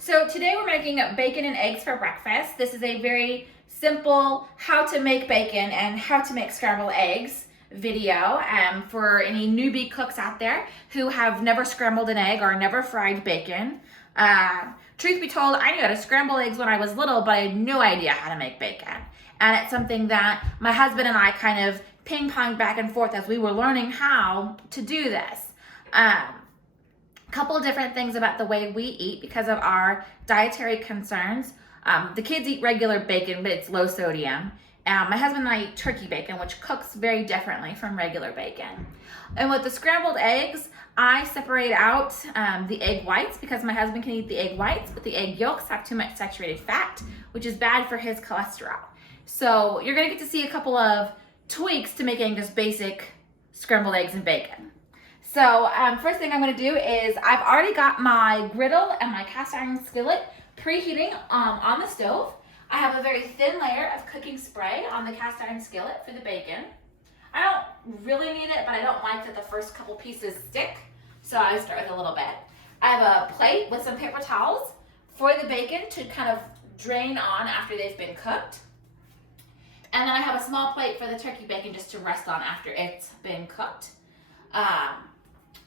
So today we're making bacon and eggs for breakfast. This is a very simple how to make bacon and how to make scrambled eggs video for any newbie cooks out there who have never scrambled an egg or never fried bacon. Truth be told, I knew how to scramble eggs when I was little, but I had no idea how to make bacon. And it's something that my husband and I kind of ping-ponged back and forth as we were learning how to do this. Couple of different things about the way we eat because of our dietary concerns. The kids eat regular bacon, but it's low sodium. My husband and I eat turkey bacon, which cooks very differently from regular bacon. And with the scrambled eggs, I separate out the egg whites because my husband can eat the egg whites, but the egg yolks have too much saturated fat, which is bad for his cholesterol. So you're gonna get to see a couple of tweaks to making just basic scrambled eggs and bacon. So first thing I'm going to do is I've already got my griddle and my cast iron skillet preheating on the stove. I have a very thin layer of cooking spray on the cast iron skillet for the bacon. I don't really need it, but I don't like that the first couple pieces stick, so I start with a little bit. I have a plate with some paper towels for the bacon to kind of drain on after they've been cooked. And then I have a small plate for the turkey bacon just to rest on after it's been cooked.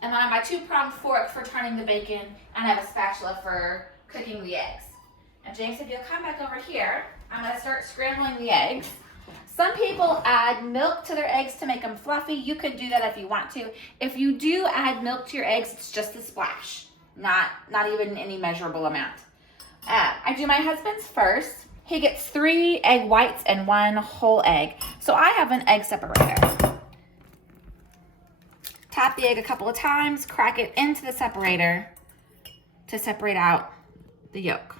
And then I have my 2-pronged fork for turning the bacon, and I have a spatula for cooking the eggs. And James, if you'll come back over here, I'm going to start scrambling the eggs. Some people add milk to their eggs to make them fluffy. You could do that if you want to. If you do add milk to your eggs, it's just a splash, not even any measurable amount. I do my husband's first. He gets 3 egg whites and 1 whole egg. So I have an egg separator. Tap the egg a couple of times, crack it into the separator to separate out the yolk.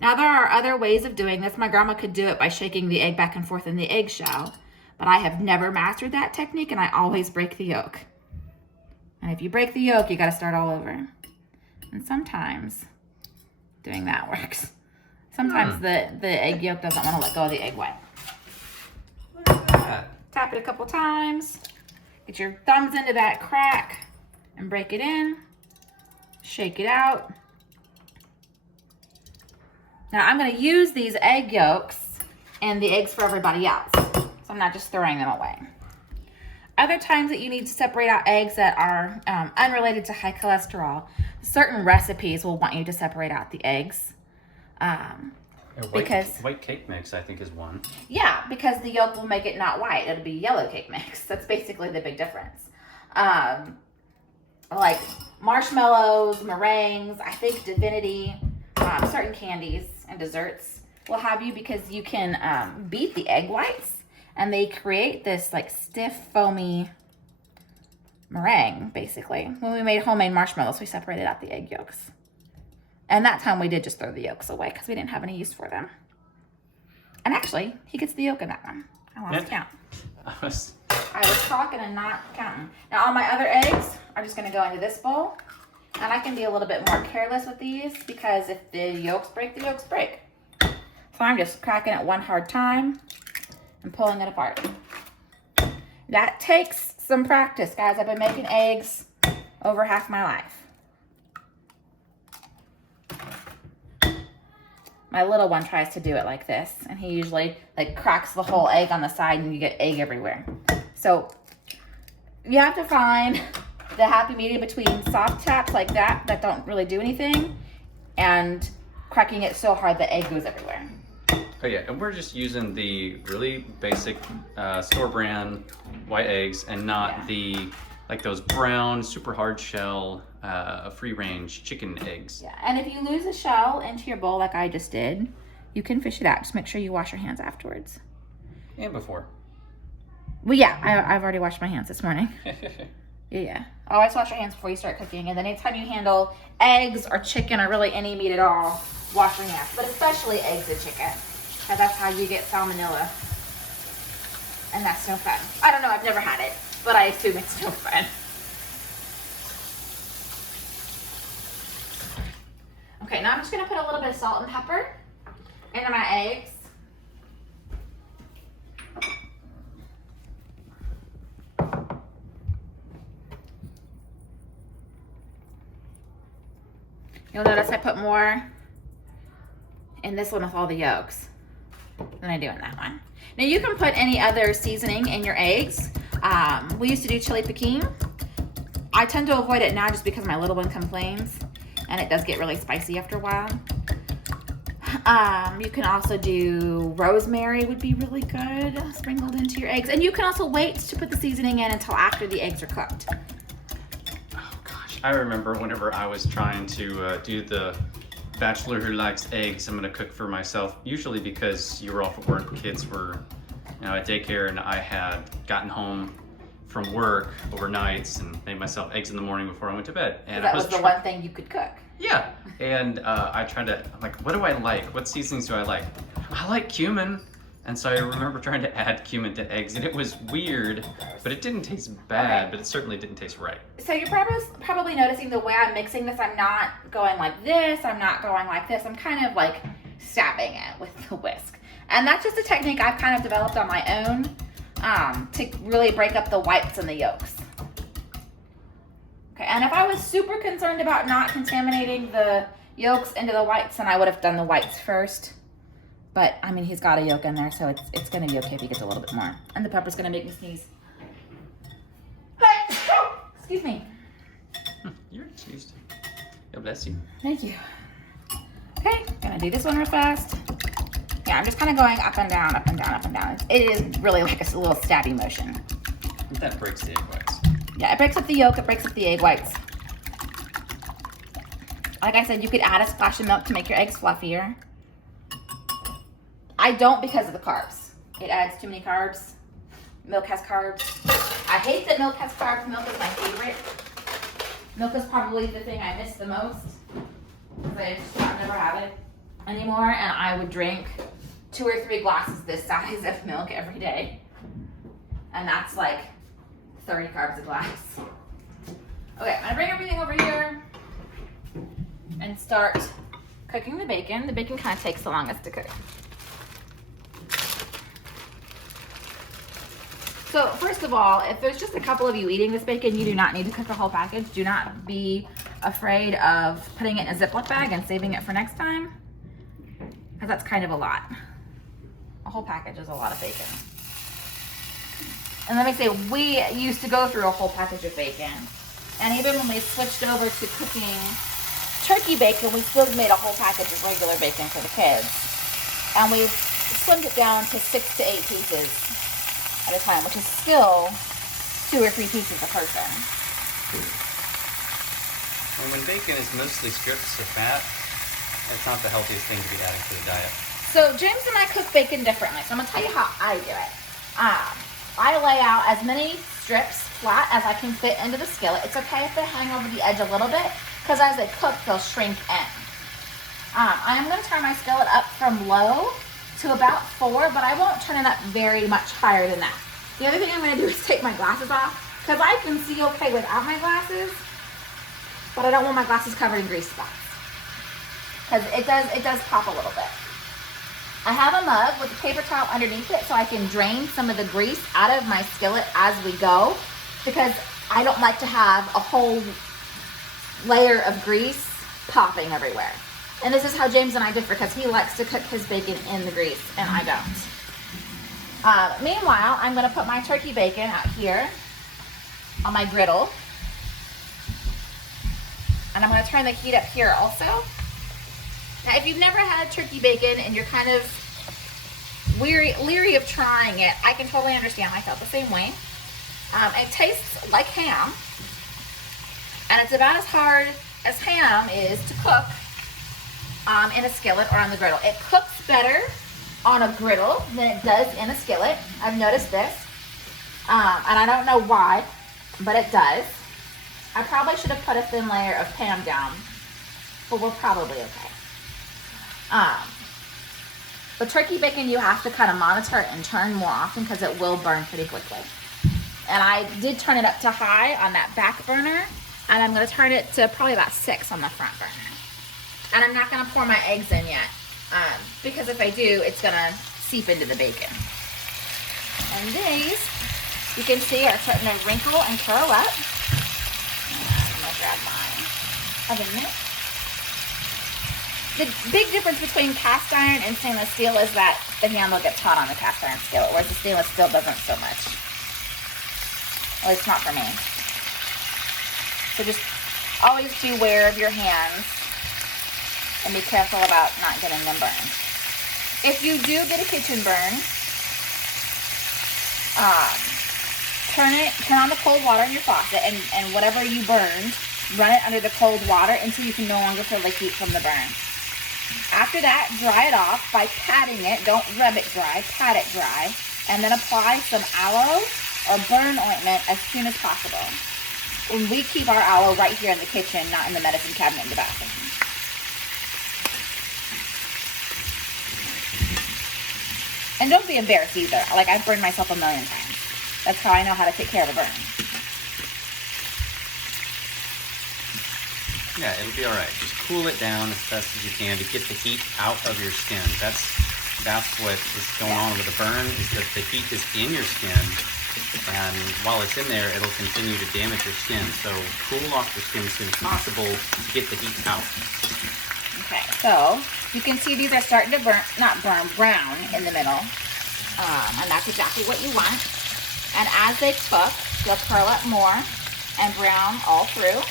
Now there are other ways of doing this. My grandma could do it by shaking the egg back and forth in the eggshell, but I have never mastered that technique and I always break the yolk. And if you break the yolk, you gotta start all over. And sometimes doing that works. Sometimes the egg yolk doesn't want to let go of the egg white. Tap it a couple times. Get your thumbs into that crack and break it in. Shake it out. Now I'm going to use these egg yolks and the eggs for everybody else. So I'm not just throwing them away. Other times that you need to separate out eggs that are unrelated to high cholesterol, certain recipes will want you to separate out the eggs. White cake mix, I think, is one. Yeah, because the yolk will make it not white. It'll be yellow cake mix. That's basically the big difference. Like marshmallows, meringues, I think Divinity, certain candies and desserts will have you because you can beat the egg whites and they create this like stiff, foamy meringue, basically. When we made homemade marshmallows, we separated out the egg yolks. And that time we did just throw the yolks away because we didn't have any use for them. And actually, he gets the yolk in that one. I lost count. I was talking and not counting. Now all my other eggs are just gonna go into this bowl. And I can be a little bit more careless with these because if the yolks break, the yolks break. So I'm just cracking it one hard time and pulling it apart. That takes some practice, guys. I've been making eggs over half my life. My little one tries to do it like this, and he usually like cracks the whole egg on the side and you get egg everywhere. So you have to find the happy medium between soft taps like that don't really do anything and cracking it so hard the egg goes everywhere. Oh yeah, and we're just using the really basic store brand white eggs and not the like those brown, super hard shell, free range chicken eggs. Yeah, and if you lose a shell into your bowl like I just did, you can fish it out. Just make sure you wash your hands afterwards. And before. Well, yeah, I've already washed my hands this morning. Yeah. Always wash your hands before you start cooking. And then anytime you handle eggs or chicken or really any meat at all, wash your hands. But especially eggs and chicken. Because that's how you get salmonella. And that's no fun. I don't know, I've never had it. But I assume it's no fun. Okay, now I'm just going to put a little bit of salt and pepper into my eggs. You'll notice I put more in this one with all the yolks than I do in that one. Now you can put any other seasoning in your eggs. We used to do chili piquin. I tend to avoid it now just because my little one complains and it does get really spicy after a while. You can also do rosemary, would be really good, sprinkled into your eggs. And you can also wait to put the seasoning in until after the eggs are cooked. Oh gosh, I remember whenever I was trying to do the bachelor who likes eggs, I'm gonna cook for myself, usually because you were off at work, kids were at daycare, and I had gotten home from work overnights and made myself eggs in the morning before I went to bed. And that was the one thing you could cook. Yeah, and I tried to, I'm like, what do I like? What seasonings do I like? I like cumin. And so I remember trying to add cumin to eggs, and it was weird, but it didn't taste bad, but it certainly didn't taste right. So you're probably noticing the way I'm mixing this, I'm not going like this, I'm not going like this, I'm kind of like stabbing it with the whisk. And that's just a technique I've kind of developed on my own to really break up the whites and the yolks. Okay, and if I was super concerned about not contaminating the yolks into the whites, then I would have done the whites first. But, I mean, he's got a yolk in there, so it's going to be okay if he gets a little bit more. And the pepper's going to make me sneeze. Excuse me. You're excused. God bless you. Thank you. Okay, gonna do this one real fast. Yeah, I'm just kind of going up and down, up and down, up and down. It is really like a little stabby motion. That breaks the egg whites. Yeah, it breaks up the yolk, it breaks up the egg whites. Like I said, you could add a splash of milk to make your eggs fluffier. I don't because of the carbs. It adds too many carbs. Milk has carbs. I hate that milk has carbs. Milk is my favorite. Milk is probably the thing I miss the most. Because I just never have it anymore. And I would drink 2 or 3 glasses this size of milk every day. And that's like 30 carbs a glass. Okay, I'm gonna bring everything over here and start cooking the bacon. The bacon kind of takes the longest to cook. So first of all, if there's just a couple of you eating this bacon, you do not need to cook a whole package. Do not be afraid of putting it in a Ziploc bag and saving it for next time, because that's kind of a lot. A whole package is a lot of bacon. And let me say, we used to go through a whole package of bacon. And even when we switched over to cooking turkey bacon, we still made a whole package of regular bacon for the kids. And we slimmed it down to 6 to 8 pieces at a time, which is still 2 or 3 pieces a person. And when bacon is mostly strips of fat, it's not the healthiest thing to be adding to the diet. So James and I cook bacon differently. So I'm gonna tell you how I do it. I lay out as many strips flat as I can fit into the skillet. It's okay if they hang over the edge a little bit, because as they cook, they'll shrink in. I am gonna turn my skillet up from low to about 4, but I won't turn it up very much higher than that. The other thing I'm gonna do is take my glasses off, because I can see okay without my glasses, but I don't want my glasses covered in grease spots, because it does pop a little bit. I have a mug with a paper towel underneath it so I can drain some of the grease out of my skillet as we go, because I don't like to have a whole layer of grease popping everywhere. And this is how James and I differ, because he likes to cook his bacon in the grease and I don't. Meanwhile, I'm going to put my turkey bacon out here on my griddle. And I'm going to turn the heat up here also. Now, if you've never had turkey bacon and you're kind of leery of trying it, I can totally understand. I felt the same way. It tastes like ham, and it's about as hard as ham is to cook in a skillet or on the griddle. It cooks better on a griddle than it does in a skillet. I've noticed this, and I don't know why, but it does. I probably should have put a thin layer of Pam down, but we're probably okay. The turkey bacon, you have to kind of monitor it and turn more often, because it will burn pretty quickly. And I did turn it up to high on that back burner, and I'm going to turn it to probably about 6 on the front burner. And I'm not going to pour my eggs in yet, because if I do, it's going to seep into the bacon. And these, you can see, are starting to wrinkle and curl up. I'm going to grab my oven mitt. The big difference between cast iron and stainless steel is that the handle gets hot on the cast iron skillet, whereas the stainless steel doesn't so much. At least not for me. So just always beware of your hands and be careful about not getting them burned. If you do get a kitchen burn, turn on the cold water in your faucet, and whatever you burned, run it under the cold water until you can no longer feel the heat from the burn. After that, dry it off by patting it. Don't rub it dry, pat it dry, and then apply some aloe or burn ointment as soon as possible. And we keep our aloe right here in the kitchen, not in the medicine cabinet in the bathroom. And don't be embarrassed either. Like, I've burned myself a million times. That's how I know how to take care of a burn. Yeah, it'll be all right. Just cool it down as best as you can to get the heat out of your skin. That's what is going on with the burn, is that the heat is in your skin, and while it's in there, it'll continue to damage your skin. So cool off your skin as soon as possible to get the heat out. Okay, so you can see these are starting to burn, not burn, brown in the middle. And that's exactly what you want. And as they cook, they'll curl up more and brown all through.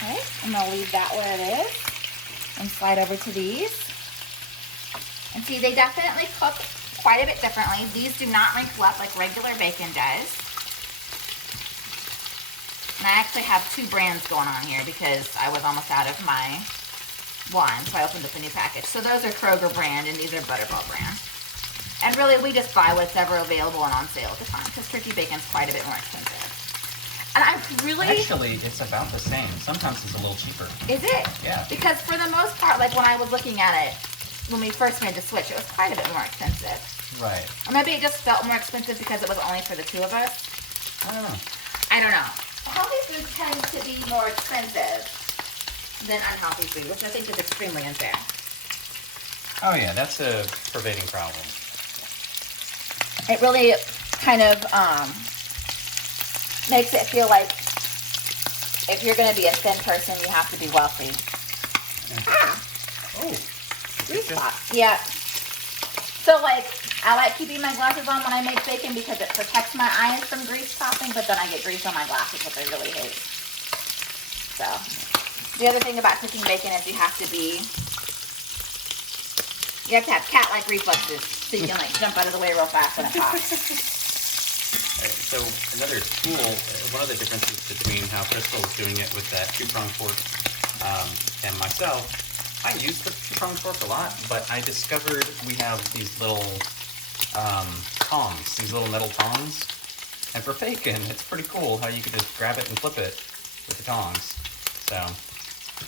Okay, I'm gonna leave that where it is and slide over to these. And see, they definitely cook quite a bit differently. These do not wrinkle up like regular bacon does. And I actually have two brands going on here because I was almost out of my one, so I opened up a new package. So those are Kroger brand and these are Butterball brand. And really, we just buy what's ever available and on sale at the time because turkey bacon's quite a bit more expensive. And I really... Actually, it's about the same. Sometimes it's a little cheaper. Is it? Yeah. Because for the most part, like when I was looking at it, when we first made the switch, it was quite a bit more expensive. Right. Or maybe it just felt more expensive because it was only for the two of us. I don't know. I don't know. Healthy food tends to be more expensive than unhealthy food, which I think is extremely unfair. Oh yeah, that's a pervading problem. It really kind of makes it feel like if you're going to be a thin person, you have to be wealthy. Yeah. Ah! Oh. Grease spot. Yeah. So, like, I like keeping my glasses on when I make bacon because it protects my eyes from grease popping, but then I get grease on my glasses, which I really hate. So, the other thing about cooking bacon is you have to have cat-like reflexes so you can, like, jump out of the way real fast when it pops. So another tool, one of the differences between how Crystal is doing it with that two-prong fork and myself, I use the two-prong fork a lot, but I discovered we have these little tongs, these little metal tongs. And for bacon, it's pretty cool how you can just grab it and flip it with the tongs. So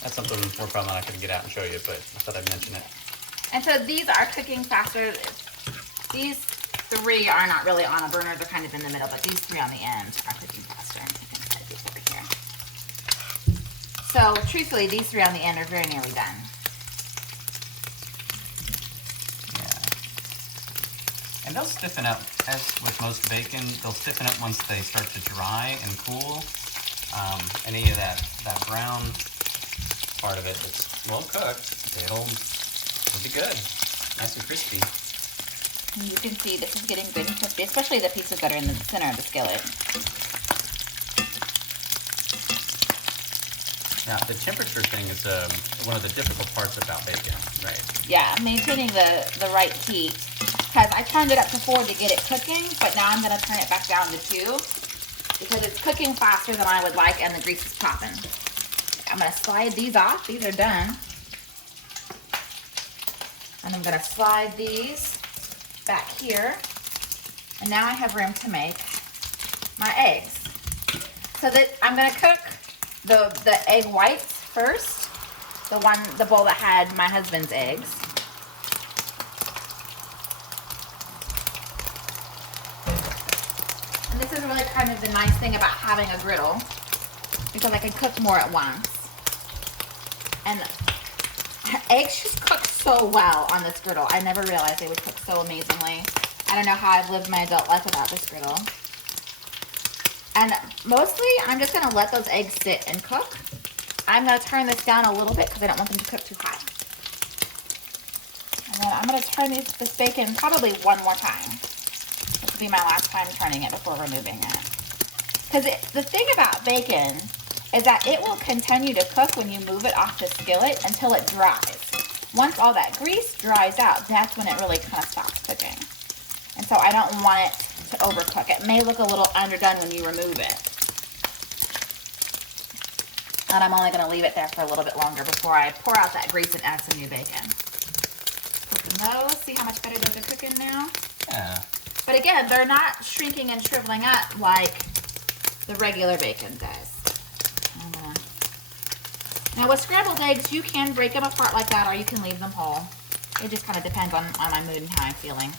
that's something we're probably not going to get out and show you, but I thought I'd mention it. And so these are cooking faster. These three are not really on a burner, they're kind of in the middle, but these three on the end are cooking faster. I'm taking a side piece over here. So truthfully, these three on the end are very nearly done. Yeah. And they'll stiffen up, as with most bacon, they'll stiffen up once they start to dry and cool. Any of that brown part of it that's well cooked, it'll be good, nice and crispy. And you can see this is getting good and crispy, especially the pieces that are in the center of the skillet. Now, the temperature thing is one of the difficult parts about bacon, right? Yeah, maintaining the right heat. Because I turned it up to 4 to get it cooking, but now I'm going to turn it back down to 2 because it's cooking faster than I would like and the grease is popping. I'm going to slide these off. These are done. And I'm going to slide these back here. And now I have room to make my eggs. So that I'm going to cook the egg whites first. The bowl that had my husband's eggs. And this is really kind of the nice thing about having a griddle, because I can cook more at once. And eggs just cook so well on this griddle. I never realized they would cook so amazingly. I don't know how I've lived my adult life without this griddle. And mostly, I'm just going to let those eggs sit and cook. I'm going to turn this down a little bit because I don't want them to cook too hot. And then I'm going to turn this bacon probably one more time. This will be my last time turning it before removing it. Because the thing about bacon is that it will continue to cook when you move it off the skillet until it dries. Once all that grease dries out, that's when it really kind of stops cooking. And so I don't want it to overcook. It may look a little underdone when you remove it. And I'm only going to leave it there for a little bit longer before I pour out that grease and add some new bacon. Open those. See how much better those are cooking now? Yeah. But again, they're not shrinking and shriveling up like the regular bacon does. Now with scrambled eggs, you can break them apart like that or you can leave them whole. It just kind of depends on my mood and how I'm feeling.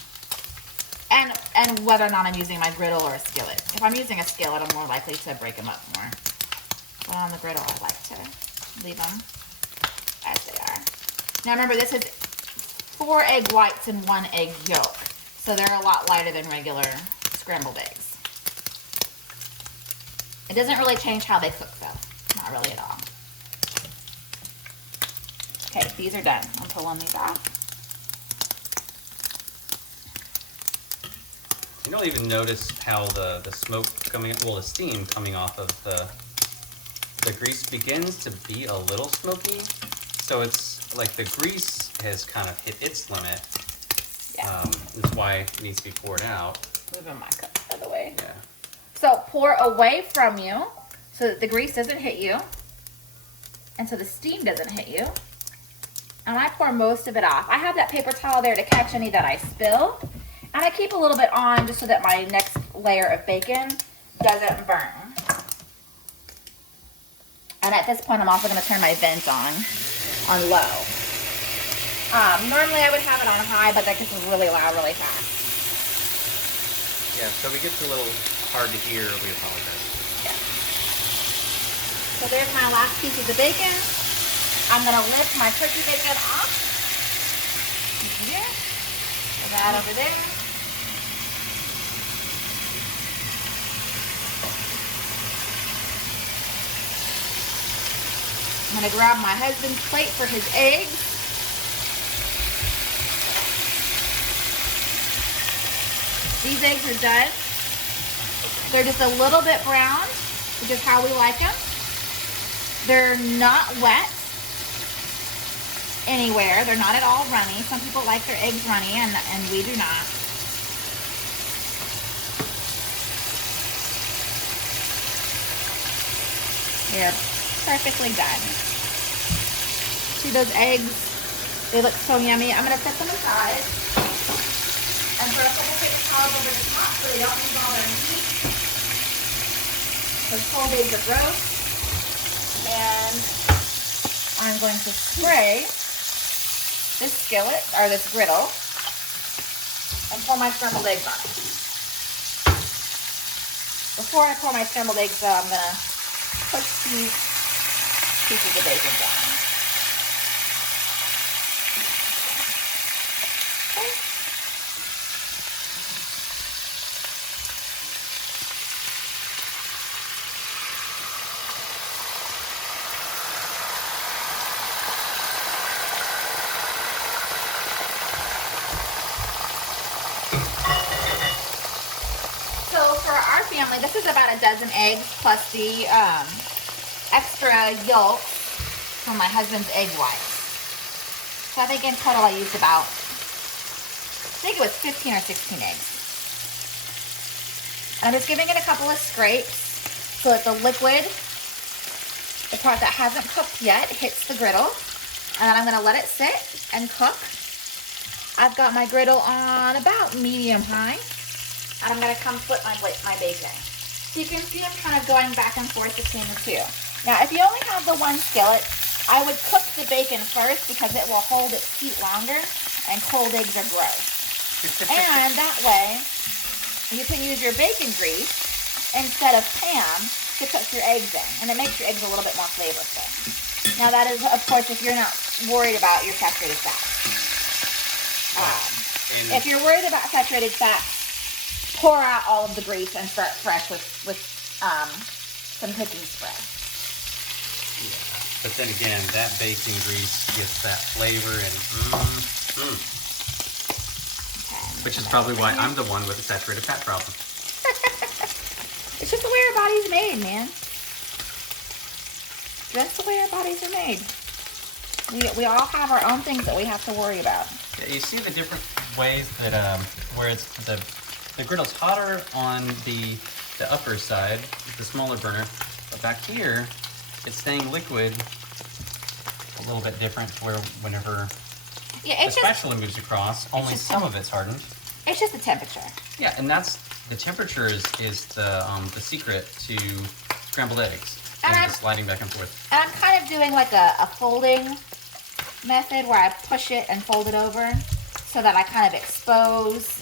And whether or not I'm using my griddle or a skillet. If I'm using a skillet, I'm more likely to break them up more. But on the griddle, I like to leave them as they are. Now remember, this is 4 egg whites and 1 egg yolk. So they're a lot lighter than regular scrambled eggs. It doesn't really change how they cook though. Not really at all. Okay, these are done. I'm pulling these off. You don't even notice how the smoke coming, well, the steam coming off of the grease begins to be a little smoky. So it's like the grease has kind of hit its limit. Yeah. That's why it needs to be poured out. Moving my cup out of the way. Yeah. So pour away from you so that the grease doesn't hit you. And so the steam doesn't hit you. And I pour most of it off. I have that paper towel there to catch any that I spill. And I keep a little bit on just so that my next layer of bacon doesn't burn. And at this point, I'm also going to turn my vent on low. Normally I would have it on high, but that gets really loud really fast. Yeah, so if it gets a little hard to hear, we apologize. Yeah. So there's my last pieces of bacon. I'm going to lift my turkey bacon off. Here. Put that over there. I'm going to grab my husband's plate for his eggs. These eggs are done. They're just a little bit brown, which is how we like them. They're not wet anywhere. They're not at all runny. Some people like their eggs runny, and we do not. They're perfectly done. See those eggs? They look so yummy. I'm going to set them aside and put a couple paper towels over the top so they don't lose all their heat. Those cold eggs are gross. And I'm going to spray this skillet, or this griddle, and pour my scrambled eggs on it. Before I pour my scrambled eggs though, I'm going to push these pieces of bacon down. Okay. So for our family, this is about a dozen eggs plus the extra yolk from my husband's egg whites. So I think in total I used about, I think it was 15 or 16 eggs. And I'm just giving it a couple of scrapes so that the liquid, the part that hasn't cooked yet, hits the griddle. And then I'm going to let it sit and cook. I've got my griddle on about medium high. And I'm going to come flip my bacon. So you can see I'm kind of going back and forth between the two. Now, if you only have the one skillet, I would cook the bacon first because it will hold its heat longer, and cold eggs are gross. And that way, you can use your bacon grease instead of Pam to cook your eggs in, and it makes your eggs a little bit more flavorful. Now, that is, of course, if you're not worried about your saturated fat. If you're worried about saturated fat, pour out all of the grease and start fresh with some cooking spray. Yeah. But then again, that bacon grease gets that flavor and which is probably why I'm the one with the saturated fat problem. It's just the way our body's made, man. That's the way our bodies are made. We all have our own things that we have to worry about. Yeah, you see the different ways that where it's the griddle's hotter on the upper side, the smaller burner, but back here it's staying liquid a little bit different where whenever the spatula moves across, only some of it's hardened. It's just the temperature. Yeah, and that's the temperature is the secret to scrambled eggs. And the sliding back and forth. And I'm kind of doing like a folding method where I push it and fold it over so that I kind of expose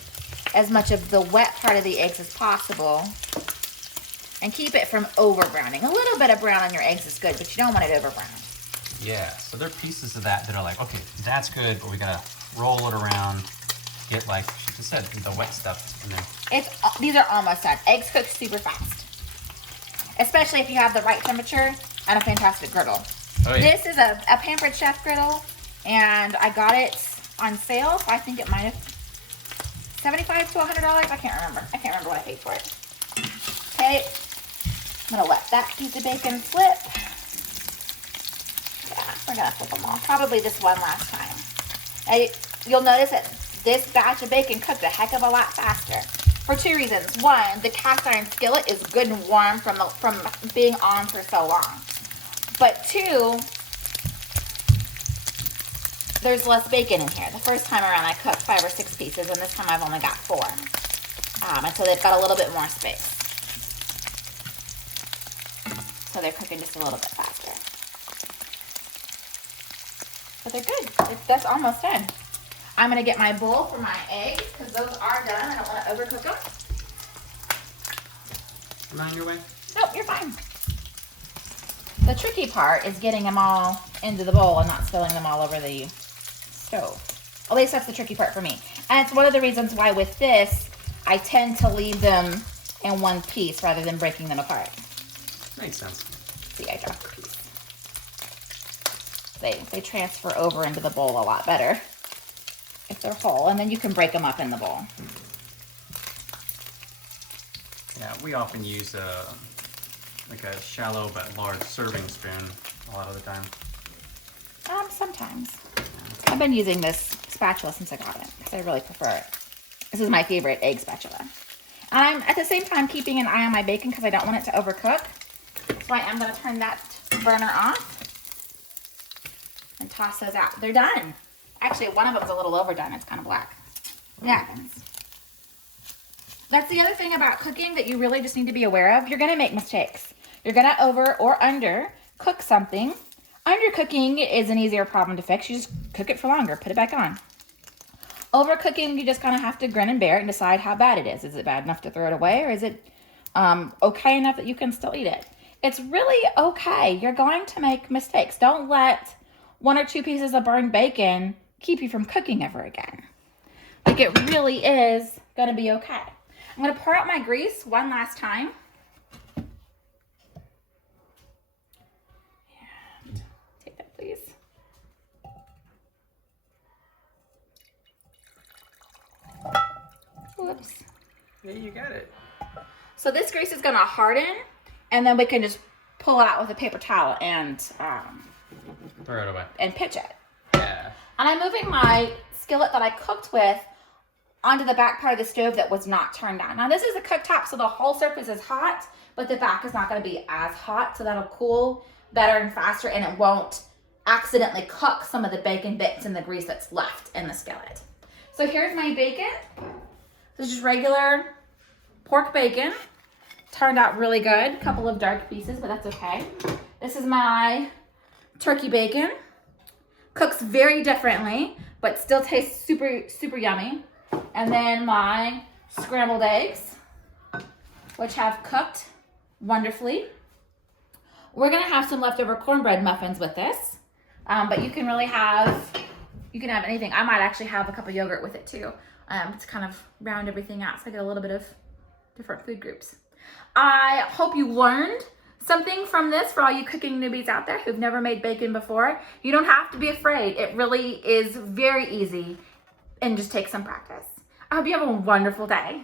as much of the wet part of the eggs as possible and keep it from over browning. A little bit of brown on your eggs is good, but you don't want it over browned. Yeah, so there are pieces of that are like, okay, that's good, but we gotta roll it around, get like she said, the wet stuff in there. These are almost done. Eggs cook super fast. Especially if you have the right temperature and a fantastic griddle. Oh, yeah. This is a Pampered Chef griddle, and I got it on sale. So I think it might have $75 to $100. I can't remember. I can't remember what I paid for it. Okay, I'm gonna let that piece of bacon flip. Yeah, we're gonna flip them all. Probably this one last time. You'll notice that this batch of bacon cooked a heck of a lot faster. For two reasons. One, the cast iron skillet is good and warm from being on for so long. But two, there's less bacon in here. The first time around I cooked 5 or 6 pieces, and this time I've only got 4. And so they've got a little bit more space. So they're cooking just a little bit faster. But they're good. That's almost done. I'm going to get my bowl for my eggs because those are done. I don't want to overcook them. Am I on your way? Nope, you're fine. The tricky part is getting them all into the bowl and not spilling them all over the stove. At least that's the tricky part for me. And it's one of the reasons why with this, I tend to leave them in one piece rather than breaking them apart. Makes sense. See, I dropped a piece. They transfer over into the bowl a lot better if they're whole, and then you can break them up in the bowl. Yeah, we often use like a shallow but large serving spoon a lot of the time. Sometimes. I've been using this spatula since I got it because I really prefer it. This is my favorite egg spatula. And I'm at the same time keeping an eye on my bacon because I don't want it to overcook. So I am going to turn that burner off and toss those out. They're done. Actually, one of them's a little overdone. It's kind of black. It happens. That's the other thing about cooking that you really just need to be aware of. You're going to make mistakes. You're going to over or under cook something. Undercooking is an easier problem to fix. You just cook it for longer. Put it back on. Overcooking, you just kind of have to grin and bear it and decide how bad it is. Is it bad enough to throw it away, or is it okay enough that you can still eat it? It's really okay. You're going to make mistakes. Don't let 1 or 2 pieces of burned bacon keep you from cooking ever again. Like, it really is going to be okay. I'm going to pour out my grease one last time. And take that, please. Whoops. Yeah, you got it. So this grease is going to harden, and then we can just pull it out with a paper towel and throw it away. And pitch it. Yeah. And I'm moving my skillet that I cooked with onto the back part of the stove that was not turned on. Now this is a cooktop, so the whole surface is hot, but the back is not going to be as hot, so that'll cool better and faster, and it won't accidentally cook some of the bacon bits and the grease that's left in the skillet. So here's my bacon. This is just regular pork bacon. Turned out really good. A couple of dark pieces, but that's okay. This is my turkey bacon. Cooks very differently, but still tastes super, super yummy. And then my scrambled eggs, which have cooked wonderfully. We're gonna have some leftover cornbread muffins with this, but you can have anything. I might actually have a cup of yogurt with it too, to kind of round everything out, so I get a little bit of different food groups. I hope you learned something from this for all you cooking newbies out there who've never made bacon before. You don't have to be afraid. It really is very easy and just takes some practice. I hope you have a wonderful day.